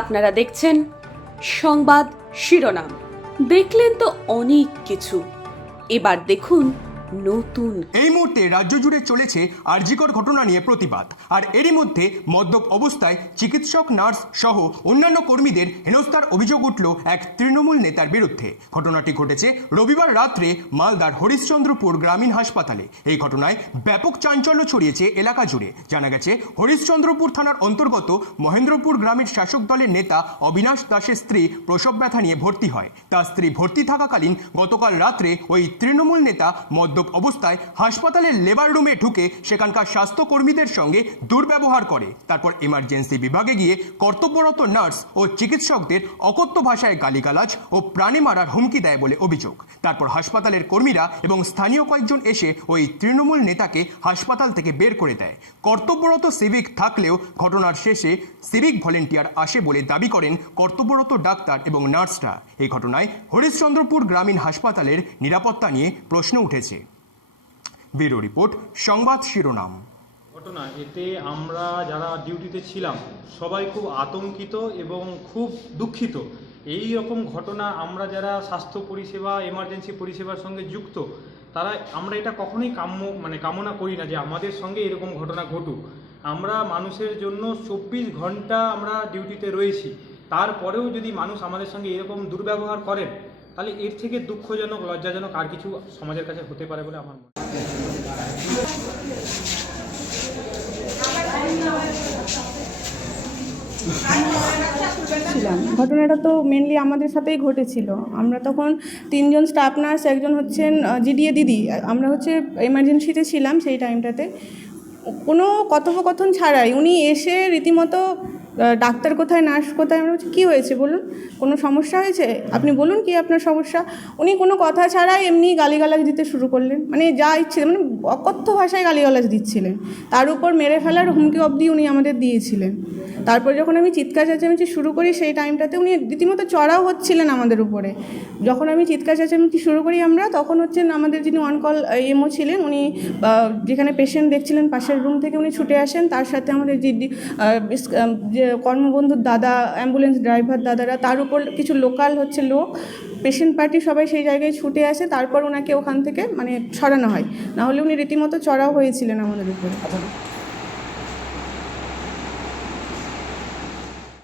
আপনারা দেখছেন সংবাদ শিরোনাম। দেখলেন তো অনেক কিছু, এবার দেখুন নতুন। এই মুহূর্তে রাজ্য জুড়ে চলেছে আরজিকর ঘটনা নিয়ে প্রতিবাদ। আর এরই মধ্যে মদ্যপ অবস্থায় চিকিৎসক, নার্স সহ অন্যান্য কর্মীদের হেনস্থার অভিযোগ উঠল এক তৃণমূল নেতার বিরুদ্ধে। ঘটনাটি ঘটেছে রবিবার রাত্রে মালদার হরিশ্চন্দ্রপুর গ্রামীণ হাসপাতালে। এই ঘটনায় ব্যাপক চাঞ্চল্য ছড়িয়েছে এলাকা জুড়ে। জানা গেছে, হরিশ্চন্দ্রপুর থানার অন্তর্গত মহেন্দ্রপুর গ্রামের শাসক দলের নেতা অবিনাশ দাসের স্ত্রী প্রসব ব্যথা নিয়ে ভর্তি হয়। তার স্ত্রী ভর্তি থাকাকালীন গতকাল রাত্রে ওই তৃণমূল নেতা মদ্যপ অবস্থায় হাসপাতালের লেবার রুমে ঢুকে সেখানকার স্বাস্থ্যকর্মীদের সঙ্গে দুর্ব্যবহার করে। তারপর এমার্জেন্সি বিভাগে গিয়ে কর্তব্যরত নার্স ও চিকিৎসকদের অকথ্য ভাষায় গালিগালাজ ও প্রাণে মারার হুমকি দেয় বলে অভিযোগ। তারপর হাসপাতালের কর্মীরা এবং স্থানীয় কয়েকজন এসে ওই তৃণমূল নেতাকে হাসপাতাল থেকে বের করে দেয়। কর্তব্যরত সিভিক থাকলেও ঘটনার শেষে সিভিক ভলেন্টিয়ার আসে বলে দাবি করেন কর্তব্যরত ডাক্তার এবং নার্সরা। এই ঘটনায় হরিশ্চন্দ্রপুর গ্রামীণ হাসপাতালের নিরাপত্তা নিয়ে প্রশ্ন উঠেছে। ব্যুরো রিপোর্ট, সংবাদ শিরোনাম। ঘটনা এতে আমরা যারা ডিউটিতে ছিলাম সবাই খুব আতঙ্কিত এবং খুব দুঃখিত। এই রকম ঘটনা আমরা যারা স্বাস্থ্য পরিষেবা, এমার্জেন্সি পরিষেবার সঙ্গে যুক্ত, তারা আমরা এটা কখনোই কামনা করি না যে আমাদের সঙ্গে এরকম ঘটনা ঘটুক। আমরা মানুষের জন্য 24 ঘন্টা আমরা ডিউটিতে রয়েছি, তারপরেও যদি মানুষ আমাদের সঙ্গে এরকম দুর্ব্যবহার করেন, তাহলে এর থেকে দুঃখজনক, লজ্জাজনক আর কিছু সমাজের কাছে হতে পারে বলে আমার মনে হয়। ছিলাম। ঘটনাটা তো মেনলি আমাদের সাথেই ঘটেছিল। আমরা তখন 3 জন স্টাফ নার্স, একজন হচ্ছেন জিডিএ দিদি, আমরা হচ্ছে এমার্জেন্সিতে ছিলাম সেই টাইমটাতে। কোনো কথোপকথন ছাড়াই উনি এসে রীতিমতো ডাক্তার কোথায়, নার্স কোথায়, আমরা বলছি কী হয়েছে বলুন, কোনো সমস্যা হয়েছে, আপনি বলুন কি আপনার সমস্যা। উনি কোনো কথা ছাড়াই এমনি গালিগালাজ দিতে শুরু করলেন, মানে যা ইচ্ছে, মানে অকথ্য ভাষায় গালিগালাজ দিচ্ছিলেন। তার উপর মেরে ফেলার হুমকি অবধি উনি আমাদের দিয়েছিলেন। তারপর যখন আমি চিৎকার চেঁচামেচি শুরু করি সেই টাইমটাতে উনি রীতিমতো চড়াও হচ্ছিলেন আমাদের উপরে। যখন আমি চিৎকার চেঁচামেচি শুরু করি আমরা, তখন হচ্ছেন আমাদের যিনি অন কল এমও ছিলেন, উনি যেখানে পেশেন্ট দেখছিলেন পাশের রুম থেকে উনি ছুটে আসেন। তার সাথে আমাদের যে কর্মবন্ধুর দাদা, অ্যাম্বুলেন্স ড্রাইভার দাদারা, তার উপর কিছু লোকাল লোক, পেশেন্ট পার্টি সবাই সেই জায়গায় ছুটে আসে। তারপর ওনাকে ওখান থেকে সরানো হয়, নাহলে উনি রীতিমতো চড়াও হয়েছিলেন আমাদের উপরে।